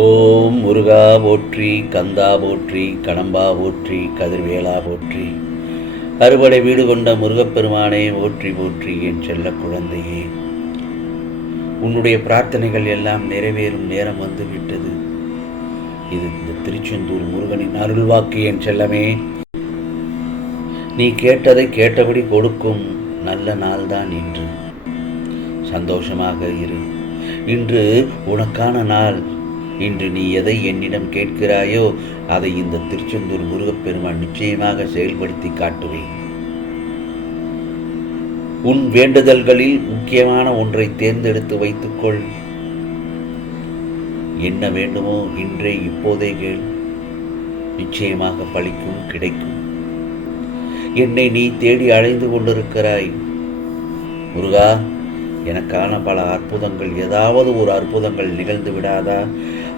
ஓம் முருகா போற்றி, கந்தா போற்றி, கடம்பா போற்றி, கதிர்வேலா போற்றி. அறுபடை வீடு கொண்ட முருகப்பெருமானே போற்றி போற்றி. என் செல்ல குழந்தையே, உன்னுடைய பிரார்த்தனைகள் எல்லாம் நிறைவேறும் நேரம் வந்துவிட்டது. இது இந்த திருச்செந்தூர் முருகனின் அருள்வாக்கு. என் செல்லமே, நீ கேட்டதை கேட்டபடி கொடுக்கும் நல்ல நாள்தான் இன்று. சந்தோஷமாக இரு. இன்று உனக்கான நாள். இன்று நீ எதை என்னிடம் கேட்கிறாயோ அதை இந்த திருச்செந்தூர் முருகப்பெருமான் நிச்சயமாக செயல்படுத்தி காட்டுவேன். உன் வேண்டுதல்களில் முக்கியமான ஒன்றை தேர்ந்தெடுத்து வைத்துக்கொள். என்ன வேண்டுமோ இன்றே இப்போதே கேள். நிச்சயமாக பலிக்கும், கிடைக்கும். என்னை நீ தேடி அழைந்து கொண்டிருக்கிறாய். முருகா, எனக்கான பல அற்புதங்கள், ஏதாவது ஒரு அற்புதங்கள் நிகழ்ந்து விடாதா,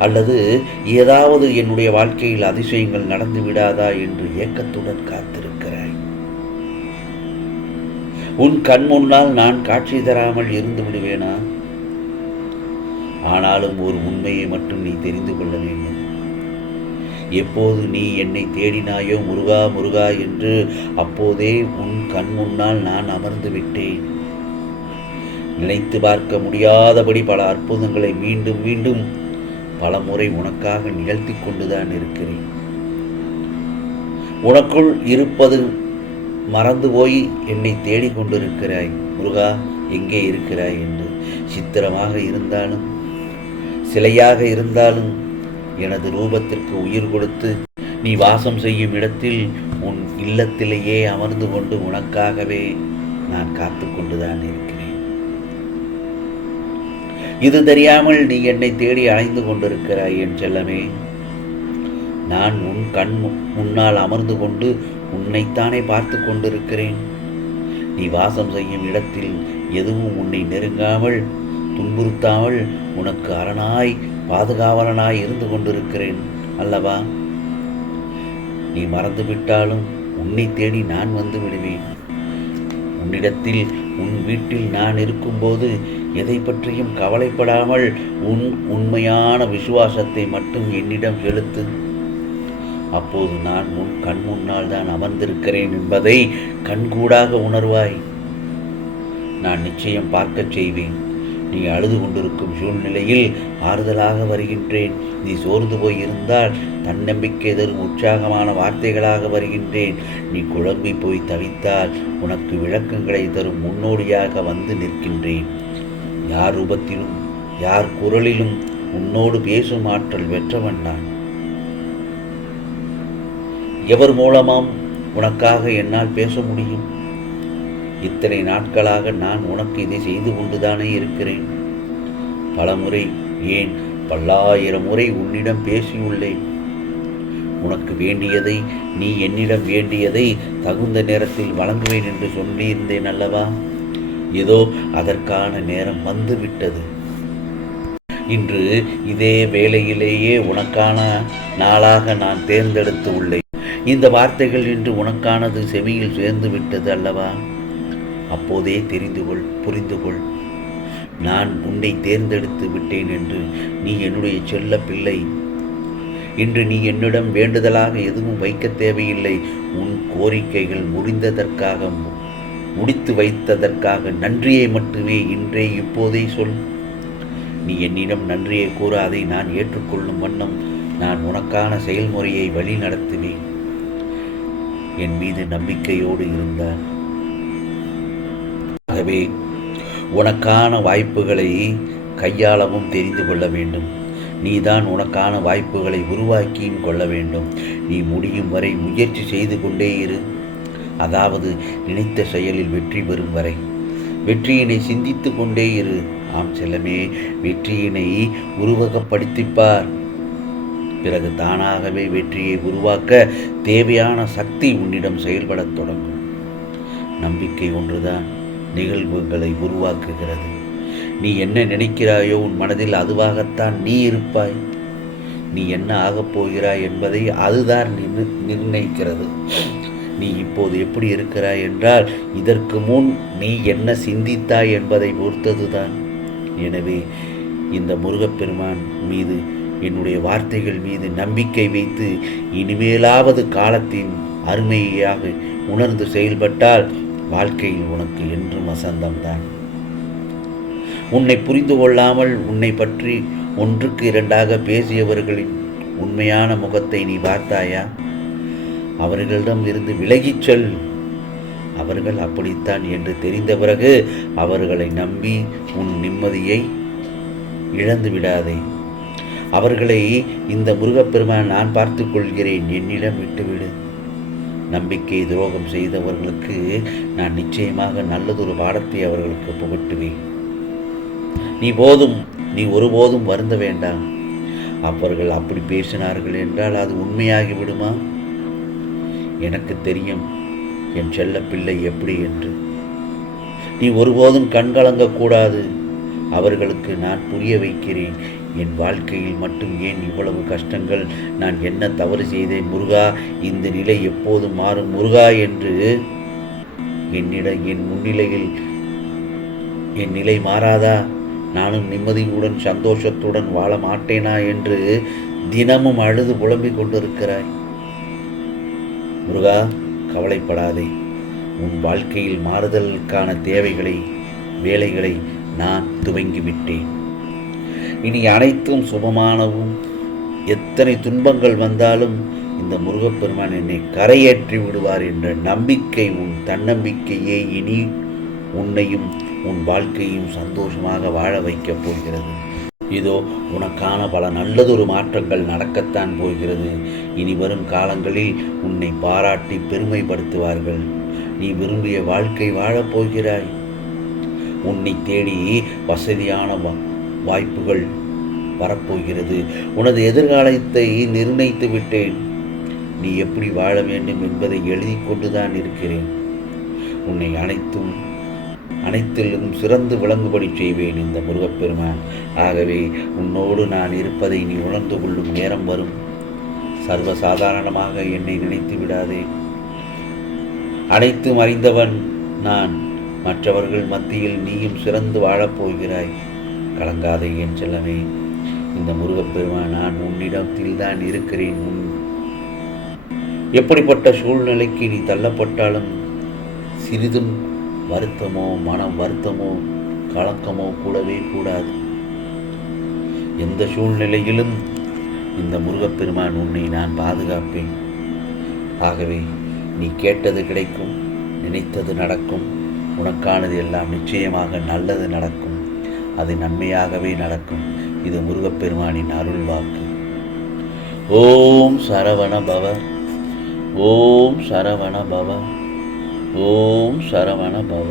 அல்லது ஏதாவது என்னுடைய வாழ்க்கையில் அதிசயங்கள் நடந்து விடாதா என்று ஏக்கத்துடன் காத்திருக்கிறாய். உன் கண் முன்னால் நான் காட்சி தராமல் இருந்து விடுவேனா? ஆனாலும் ஒரு உண்மையை மட்டும் நீ தெரிந்து கொள்ள வேண்டும். எப்போது நீ என்னை தேடினாயோ முருகா முருகா என்று, அப்போதே உன் கண் முன்னால் நான் அமர்ந்து விட்டேன். நினைத்து பார்க்க முடியாதபடி பல அற்புதங்களை மீண்டும் மீண்டும் பல முறை உனக்காக நிகழ்த்தி கொண்டுதான் இருக்கிறேன். உனக்குள் இருப்பது மறந்து போய் என்னை தேடிக்கொண்டிருக்கிறாய். முருகா, எங்கே இருக்கிறாய் என்று. சித்திரமாக இருந்தாலும் சிலையாக இருந்தாலும் எனது ரூபத்திற்கு உயிர் கொடுத்து நீ வாசம் செய்யும் இடத்தில் உன் இல்லத்திலேயே அமர்ந்து கொண்டு உனக்காகவே நான் காத்து கொண்டுதான் இருக்கிறேன். இது தெரியாமல் நீ என்னை தேடி அலைந்து கொண்டிருக்கிறாய். என் செல்லமே, நான் உன் கண் முன்னால் அமர்ந்து கொண்டு உன்னைத்தானே பார்த்து கொண்டிருக்கிறேன். நீ வாசம் செய்யும் இடத்தில் எதுவும் உன்னை நெருங்காமல் துன்புறுத்தாமல் உனக்கு அரணாய் பாதுகாவலனாய் இருந்து கொண்டிருக்கிறேன் அல்லவா? நீ மறந்துவிட்டாலும் உன்னை தேடி நான் வந்து விடுவேன். உன்னிடத்தில் உன் வீட்டில் நான் இருக்கும்போது எதை பற்றியும் கவலைப்படாமல் உன் உண்மையான விசுவாசத்தை மட்டும் என்னிடம் செலுத்து. அப்போது நான் உன் கண் முன்னால் தான் அமர்ந்திருக்கிறேன் என்பதை கண்கூடாக உணர்வாய். நான் நிச்சயம் பார்க்கச் செய்வேன். நீ அழுது கொண்டிருக்கும் சூழ்நிலையில் ஆறுதலாக வருகின்றேன். நீ சோர்ந்து போய் இருந்தால் தன்னம்பிக்கை தரும் உற்சாகமான வார்த்தைகளாக வருகின்றேன். நீ குழம்பி போய் தவித்தால் உனக்கு விளக்கங்களை தரும் முன்னோடியாக வந்து நிற்கின்றேன். யார் ரூபத்திலும் யார் குரலிலும் உன்னோடு பேசும் ஆற்றல் பெற்றவன் நான். எவர் மூலமாம் உனக்காக என்னால் பேச முடியும்? இத்தனை நாட்களாக நான் உனக்கு இதை செய்து கொண்டுதானே இருக்கிறேன். பல முறை, ஏன் பல்லாயிரம் முறை உன்னிடம் பேசியுள்ளேன். உனக்கு வேண்டியதை, நீ என்னிடம் வேண்டியதை தகுந்த நேரத்தில் வழங்குவேன் என்று சொல்லியிருந்தேன் அல்லவா? ஏதோ அதற்கான நேரம் வந்துவிட்டது. இன்று இதே வேளையிலேயே உனக்கான நாளாக நான் தேர்ந்தெடுத்து உள்ளேன். இந்த வார்த்தைகள் இன்று உனக்கானது செவியில் சேர்ந்து விட்டது அல்லவா? அப்போதே தெரிந்துகொள், புரிந்துகொள். நான் உன்னை தேர்ந்தெடுத்து விட்டேன் என்று. நீ என்னுடைய செல்ல பிள்ளை. இன்று நீ என்னிடம் வேண்டுதலாக எதுவும் வைக்க தேவையில்லை. உன் கோரிக்கைகள் முடித்து வைத்ததற்காக நன்றியை மட்டுமே இன்றே இப்போதே சொல். நீ என்னிடம் நன்றியை கூற அதை நான் ஏற்றுக்கொள்ளும் வண்ணம் நான் உனக்கான செயல்முறையை வழி நடத்துவேன். என் மீது நம்பிக்கையோடு இருந்தால் ஆகவே உனக்கான வாய்ப்புகளை கையாளவும் தெரிந்து கொள்ள வேண்டும். நீதான் உனக்கான வாய்ப்புகளை உருவாக்கியும் கொள்ள வேண்டும். நீ முடியும் வரை முயற்சி செய்து கொண்டே இரு. அதாவது நினைத்த செயலில் வெற்றி பெறும் வரை வெற்றியினை சிந்தித்து கொண்டே இரு. ஆம் செல்லமே, வெற்றியினை உருவகப்படுத்திப்பார். பிறகு தானாகவே வெற்றியை உருவாக்க தேவையான சக்தி உன்னிடம் செயல்படத் தொடங்கும். நம்பிக்கை ஒன்றுதான் நிகழ்வுகளை உருவாக்குகிறது. நீ என்ன நினைக்கிறாயோ உன் மனதில் அதுவாகத்தான் நீ இருப்பாய். நீ என்ன ஆகப் போகிறாய் என்பதை அதுதான் நிர்ணயிக்கிறது. நீ இப்போது எப்படி இருக்கிறாய் என்றால் இதற்கு முன் நீ என்ன சிந்தித்தாய் என்பதை பொறுத்ததுதான். எனவே இந்த முருகப்பெருமான் மீது என்னுடைய வார்த்தைகள் மீது நம்பிக்கை வைத்து இனிமேலாவது காலத்தின் அருமையாக உணர்ந்து செயல்பட்டால் வாழ்க்கையில் உனக்கு என்றும் வசந்தம்தான். உன்னை புரிந்து கொள்ளாமல் உன்னை பற்றி ஒன்றுக்கு இரண்டாக பேசியவர்களின் உண்மையான முகத்தை நீ பார்த்தாயா? அவர்களிடம் இருந்து விலகிச் செல். அவர்கள் அப்படித்தான் என்று தெரிந்த பிறகு அவர்களை நம்பி உன் நிம்மதியை இழந்து விடாதே. அவர்களை இந்த முருகப்பெருமான் நான் பார்த்து கொள்கிறேன், என்னிடம் விட்டுவிடு. நம்பிக்கை துரோகம் செய்தவர்களுக்கு நான் நிச்சயமாக நல்லதொரு பாடத்தை அவர்களுக்கு புகட்டுவேன். நீ ஒருபோதும் வருந்த வேண்டாம். அவர்கள் அப்படி பேசினார்கள் என்றால் அது உண்மையாகி விடுமா? எனக்கு தெரியும் என் செல்ல பிள்ளை எப்படி என்று. நீ ஒருபோதும் கண்கலங்கக்கூடாது. அவர்களுக்கு நான் புரிய வைக்கிறேன். என் வாழ்க்கையில் மட்டும் ஏன் இவ்வளவு கஷ்டங்கள்? நான் என்ன தவறு செய்தேன் முருகா? இந்த நிலை எப்போதும் மாறும் முருகா என்று என் முன்னிலையில் என் நிலை மாறாதா? நானும் நிம்மதியுடன் சந்தோஷத்துடன் வாழ மாட்டேனா என்று தினமும் அழுது புலம்பிக் கொண்டிருக்கிறாய். முருகா, கவலைப்படாதே. உன் வாழ்க்கையில் மாறுதலுக்கான வேலைகளை நான் துவங்கிவிட்டேன். இனி அனைத்தும் சுபமானவும். எத்தனை துன்பங்கள் வந்தாலும் இந்த முருகப்பெருமான் என்னை கரையேற்றி விடுவார் என்ற நம்பிக்கை, உன் தன்னம்பிக்கையே இனி உன்னையும் உன் வாழ்க்கையும் சந்தோஷமாக வாழ வைக்கப் போகிறது. இதோ உனக்கான பல நல்லதொரு மாற்றங்கள் நடக்கத்தான் போகிறது. இனி வரும் காலங்களில் உன்னை பாராட்டி பெருமைப்படுத்துவார்கள். நீ விரும்பிய வாழ்க்கை வாழப்போகிறாய். உன்னை தேடி வசதியான வாய்ப்புகள் வரப்போகிறது. உனது எதிர்காலத்தை நிர்ணயித்து விட்டேன். நீ எப்படி வாழ வேண்டும் என்பதை எழுதி கொண்டுதான் இருக்கிறேன். உன்னை அனைத்திலும் சிறந்து விளங்குபடி செய்வேன் இந்த முருகப்பெருமான். ஆகவே உன்னோடு நான் இருப்பதை நீ உணர்ந்து கொள்ளும் நேரம் வரும். சர்வசாதாரணமாக என்னை நினைத்து விடாதே. அனைத்தும் அறிந்தவன் நான். மற்றவர்கள் மத்தியில் நீயும் சிறந்து வாழப்போகிறாய். கலங்காதே என் செல்லமே. இந்த முருகப்பெருமான் நான் உன்னிடத்தில் தான் இருக்கிறேன். எப்படிப்பட்ட சூழ்நிலைக்கு நீ தள்ளப்பட்டாலும் சிறிதும் வருத்தமோ வருத்தமோ கலக்கமோ கூடவே கூடாது. எந்த சூழ்நிலையிலும் இந்த முருகப்பெருமான் உன்னை நான் பாதுகாப்பேன். ஆகவே நீ கேட்டது கிடைக்கும், நினைத்தது நடக்கும். உனக்கானது எல்லாம் நிச்சயமாக நல்லது நடக்கும். அது நன்மையாகவே நடக்கும். இது முருகப்பெருமானின் அருள் வாக்கு. ஓம் சரவண பவ. ஓம் சரவண பவ. ஓம் சரவண பவ.